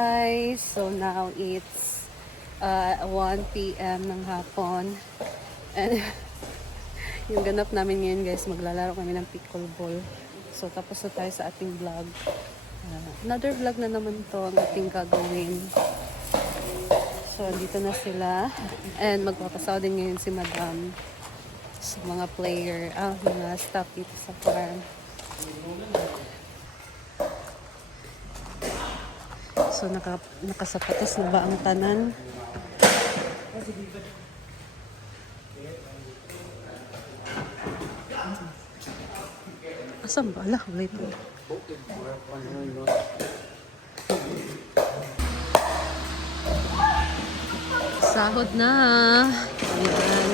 Guys, so now it's 1 p.m. ng hapon. And yung ganap namin ngayon guys, maglalaro kami ng pickleball. So tapos na tayo sa ating vlog. Another vlog na naman to ang ating gagawin. So dito na sila. And magpapasaw din ngayon si Madam sa mga player, mga staff dito sa farm. So, nakasapatos na ba ang tanan? Asan ba? Ala, wala ito. Sahod na. Ayan.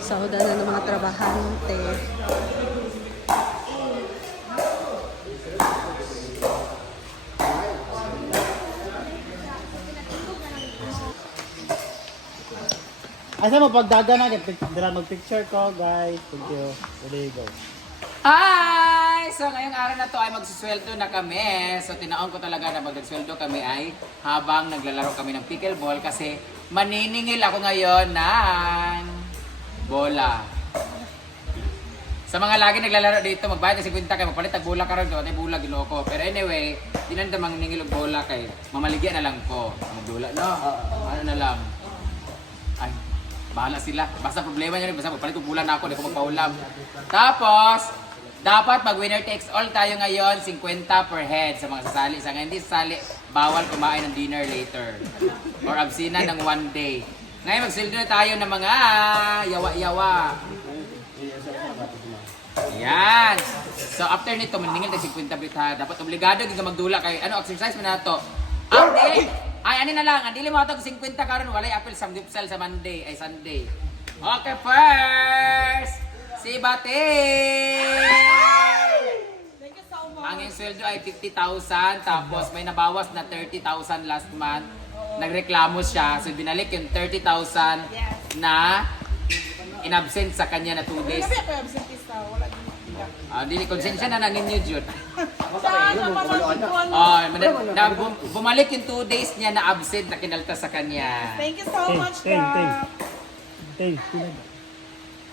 Sahod na ng mga trabahante. Asa mo pagdaga na, mag-picture ko, guys. Thank you. There you go. Hi! So ngayong araw na to ay magsusweldo na kami. So tinaon ko talaga na magsweldo kami ay habang naglalaro kami ng pickleball kasi maniningil ako ngayon ng bola. Sa mga lagi naglalaro dito, magbayad ng 50 kay magpalit ang bola karon ko, tay bola ginoko. Pero anyway, di na nito manginingil og bola kay mamaligya na lang ko. Magbola no. Ano na lang. Ay, bahala sila. Basta problema nyo rin. Basta magpalit ng bola na ako. Hindi ko magpaulam. Tapos, dapat mag winner takes all tayo ngayon. 50 per head sa mga sasali. Sa ngayon, hindi sasali, bawal kumain ng dinner later. Or absina ng one day. Ngayon, magsildo na tayo ng mga yawa-yawa. Yan. So, after nito, maningil tayo 50 bita. Dapat obligado hindi ka magdula kay ano exercise mo na ito. Andi! Ay, ano na lang. Andi mo ito 50 karon walay apel sa Gipsal sa Monday. Ay, Sunday. Okay, first! Si Bate! Thank you so much. Ang yung sweldo ay 50,000. Tapos may nabawas na 30,000 last month. Nagreklamo siya. So, binalik yung 30,000 na inabsent sa kanya na 2 days. Sabi ako yung absentista, wala din makita. Dili, konsensya na ninyo, Jud. Sana mamagpikuan. Bumalik yung 2 days niya na absent na kinalta sa kanya. Thank you so much, Gab.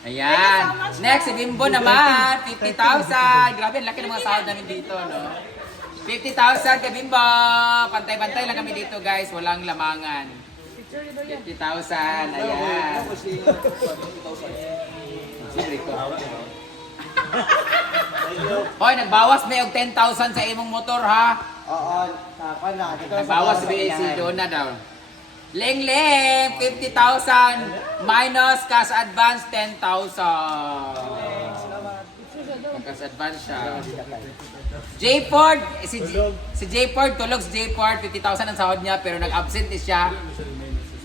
Ayan. Next, si Bimbo naman, 50,000. Grabe, ang laki ng mga sahod namin dito, no? 50,000 kay Bimbo. Pantay-pantay lang kami dito, guys. Walang lamangan. 50,000. Ayan. Libre ko. Hoy, nagbawas may og 10,000 sa imong motor, ha? Oo, saka na. Nagbawas si BAC doon na daw. Ling-ling, 50,000 minus cash advance 10,000. Cash advance siya. J Ford, si J Ford tulog si J Ford 50,000 ang sahod niya pero nag-absent siya.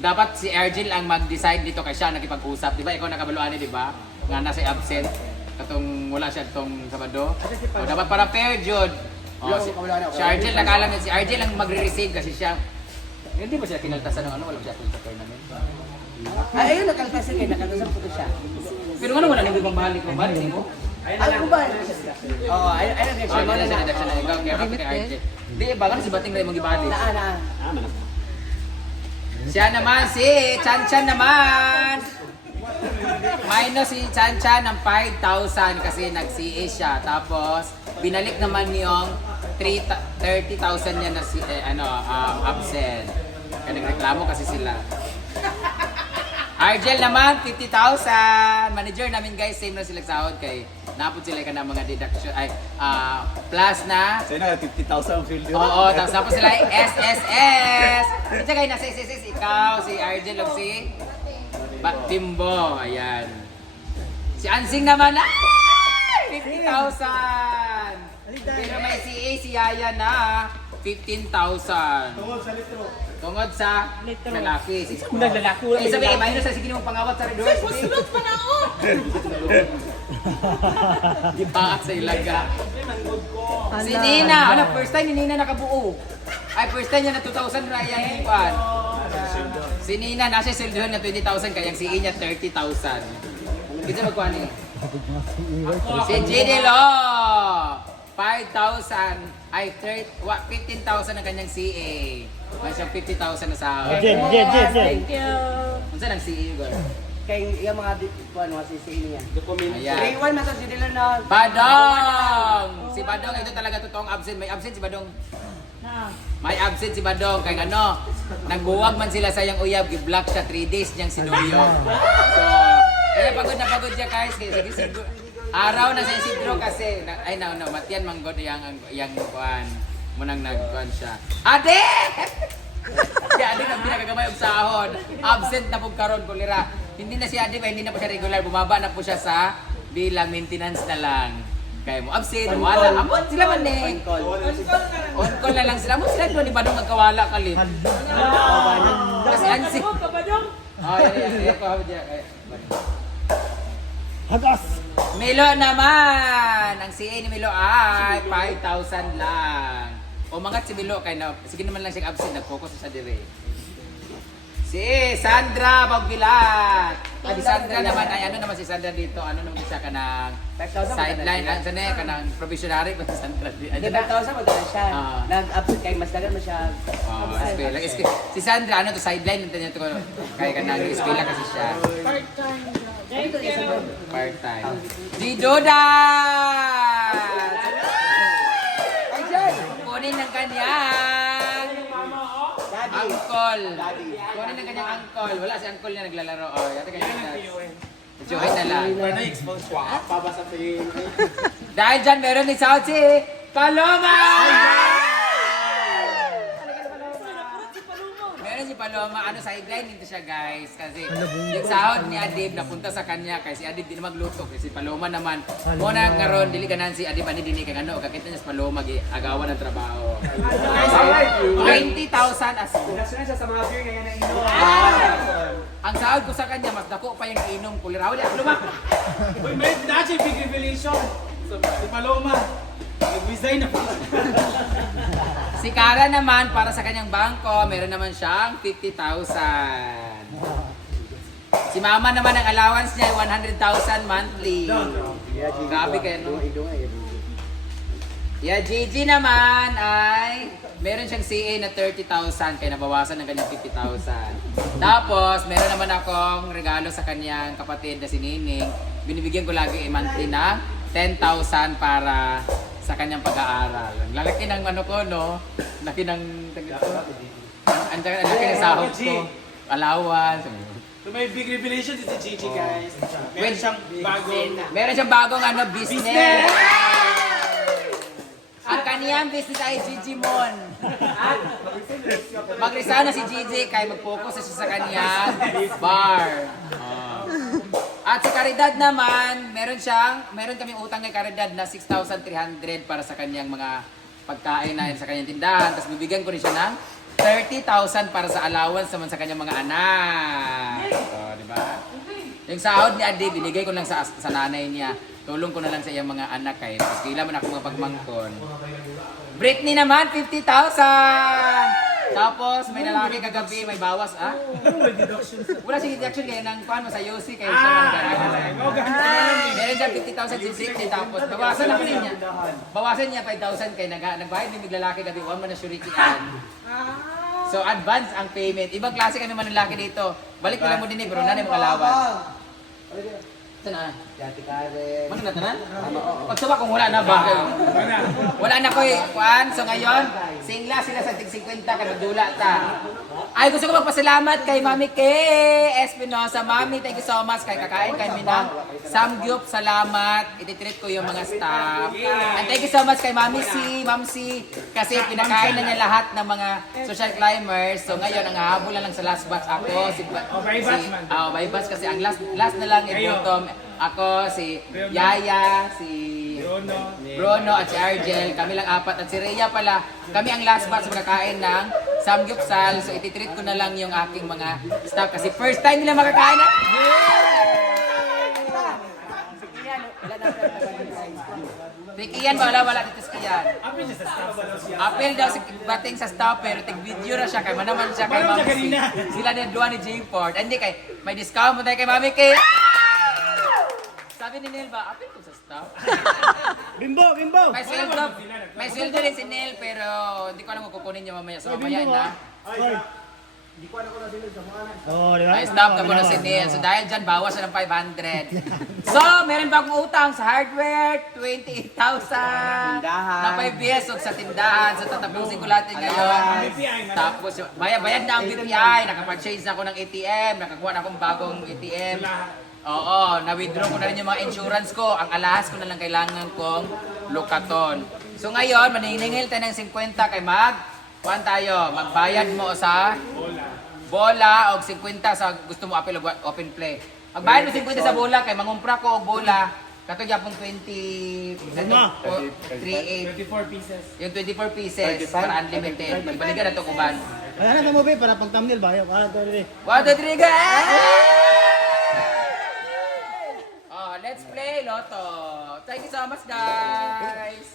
Dapat si Ergil ang mag-decide dito kay siya nakipag-usap. Di ba ikaw nakabaluan di ba? Nga nasa absent. Katong wala siya itong Sabado. O, dapat para fair, Jud. O, si Ergil nakalang si Ergil ang magre-receive kasi siya. Hindi ba siya kinaltasan ng ano? Wala siya sa tournament. Ay, ayun, nakaltasan kayo. Nakaltasan ko to siya. Pero ano wala nang ibang balik mo? Balik mo? Ano ko ba? Oo, ayun, reaction mo Wala na siya na. redaction na ikaw. Kaya kay Ergil. Hindi, bagan si Bating na yung mag-ibalik. Naan. Siya naman si Chan-Chan naman. Minus si Chan-Chan ng 5,000 kasi nag-CA siya. Tapos binalik naman yung 30,000 niya na si absent. Kaya nagreklamo kasi sila. Argel naman 50,000. Manager namin guys, same na sila sahod kay napod sila ka ng mga deduction ay plus na. Sa'yo na, 50,000 ang field yun. Oo, tapos sila ay SSS. Kasi kayo nasa SSS, ikaw, si Argel, o si Bimbo. Ayan. Si Ansing naman, 50,000. Pero may CA, si Yaya na 15,000. Tungod sa litro. Tungod sa lalaki. Naglalaki. Eh, sabi, minus sa sige mong pangawat sa redor. Sunod pa na ako. Di ba sa ilaga? Si Nina, first time ni Nina nakabuo. Ay, first time niya na 2,000 raya ni Juan. Si Nina, nasa sildohan na 20,000, kaya si niya 30,000. Kita magkuhan eh. Si Gidelo! 5,000 ay 15,000 ang kanyang CA. May siyang 50,000 na sahod. Jen. Thank you. Kung saan ang CA, girl? Kay yung mga ano sisiin niya. Ayan. Ray 1 matas dito lang na. Badong! Si Badong, ito talaga totoong absent. May absent si Badong. May absent si Badong. Kaya ano, nagbuwag man sila sa iyang uyab, gi-block siya 3 days niyang sinuyo. So, kaya pagod na pagod siya guys. Kaya sige, siguro, araw na sa Isidro kasi, matiyan manggod yang kuan. Munang nagkuan siya. Ade! Si Ade ang pinagagamay og sahod. Absent na po karon kulira. Hindi na si Ade, hindi na po siya regular. Bumaba na po siya sa bilang maintenance na lang. Kaya mo absent, wala. Amon sila man eh. On call na lang sila. Amon sila doon ni Badong nagkawala kalit. Kasi ansi. Oh, yan. Hagas! Milo naman! Ang CA ni Milo ay 5,000 lang. Umangat si Milo kay na sige naman lang siya absent, nag-focus sa dire. Si Sandra Pagbilat. Si Sandra naman ay ano naman si Sandra dito? Ano naman siya kanang 5,000 sideline ang sana kanang provisionary ko si Sandra. Hindi 5,000 magkano siya. Nag-absent kay mas dagan mo siya. Oh, eskwela. Si Sandra ano to sideline niya to kay kanang eskwela kasi siya. Part-time. Si Doda! Kunin ng kanyang angkol. Kunin ng kanyang angkol. Wala si angkol niya naglalaro. Oh, yata kanya. Join na lang. Dahil dyan, meron ni Sao si Paloma! Meron si Paloma, ano sideline dito siya guys. Kasi yung sahod ni Adib napunta sa kanya. Kasi si Adib di na magluto. Kasi si Paloma naman, muna nga ron, dili ganan si Adib, ani dini kang ano, kakita niya si Paloma, agawan ng trabaho. 20,000 as ko. Siya sa mga beer ngayon na ino. Ang sahod ko sa kanya, mas dako pa yung inom. Kuliraw niya, Paloma! Uy, may dati big revelation. Si Paloma, nag-resign na. Si Kara naman, para sa kanyang bangko, meron naman siyang 50,000. Si Mama naman, ang allowance niya ay 100,000 monthly. Grabe kayo, no? Yeah, Gigi naman ay meron siyang CA na 30,000 kaya nabawasan ng kanyang 50,000. Tapos, meron naman akong regalo sa kanyang kapatid na si Nining. Binibigyan ko lagi monthly na 10,000 para sa kanyang pag-aaral. Ang lalaki ng ano ko, no? Laki ng... Ang laki ng sahod ko. Allowance. So may big revelation si Gigi guys. Meron siyang bagong... Meron siyang bagong ano, business. Ang kaniyang business ay Gigi Mon. Mag-resign na si Gigi kaya mag-focus siya sa kaniyang bar. At si Caridad naman, meron kaming utang kay Caridad na 6,300 para sa kanyang mga pagkain na sa kanyang tindahan. Tapos bibigyan ko rin siya ng 30,000 para sa allowance naman sa kanyang mga anak. So, di ba? Yung sahod ni Adi, binigay ko lang sa nanay niya. Tulong ko na lang sa iyang mga anak kay tapos kailan man ako mga pagmangkon. Britney naman, 50,000! Tapos may lalaki kagabi, may bawas Wala siya deduction kaya nang paano sa Yossi kaya siya meron siya 50,000 si Britney tapos bawasan ako niya. Bawasan niya 5,000 kaya nagbayad din lalaki gabi, one man na surikian. So advance ang payment. Ibang klase kami man lalaki dito. Balik na lang mo din bro, nanay mo kalawan. Sana? Dati Karen. Ano na tanan? Pagsuba kung wala na ba? Wala na ko kuan. So ngayon, singla sila sa tig 50 kanudula ta. Ay gusto ko magpasalamat kay Mami K. Espinosa. Mami, thank you so much kay kakain kami ng samgyup. Salamat. Ititreat ko yung mga staff. And thank you so much kay Mami C. Kasi pinakain na niya lahat ng mga social climbers. So ngayon, ang hahabol na lang sa last batch ako. By batch kasi ang last na lang ibutom. Ako, si Yaya, si Bruno at si Argel. Kami lang apat. At si Rhea pala. Kami ang last batch makakain ng samgyupsal. So ititreat ko na lang yung aking mga staff. Kasi first time nila makakain na. Iyan, wala dito sa Iyan. Apel daw si bating sa staff pero tig-video na siya kay manaman siya kay Mami C. Sila ni Duan ni J-Port. Hindi kay may discount mo tayo kay Mami K. Sabi din ni Neil ba? Apil ko sa staff. Bimbo, bimbo! May sweldo rin si Neil pero hindi ko alam kung kukunin niya mamaya. So mamaya na. Oh, di ba? Ay, stop na muna si Neil. So dahil dyan, bawas na ng 500. So, meron ba akong utang sa hardware? 28,000. Na 5 pesos sa tindahan. So, tatapusin ko lahat ngayon. Tapos, bayad na ang BPI. Nakapag-change na ako ng ATM. Nakakuha na akong bagong ATM. Oo, na-withdraw ko na rin yung mga insurance ko. Ang alahas ko na lang kailangan kong lukaton. So ngayon, maniningil tayo ng 50 kay kuhaan tayo, magbayad mo sa bola o 50 sa gusto mo apil o open play. Magbayad mo 50 sa bola kay mangumpra ko og bola. Kato gyapon 38 24 pieces. yung 24 pieces para unlimited. Ibalikan na to kuban. Ayan na mo ba para pag thumbnail ba? Para to rin. 1, 2, 3, go! Oh, let's play Lotto. Thank you so much, guys.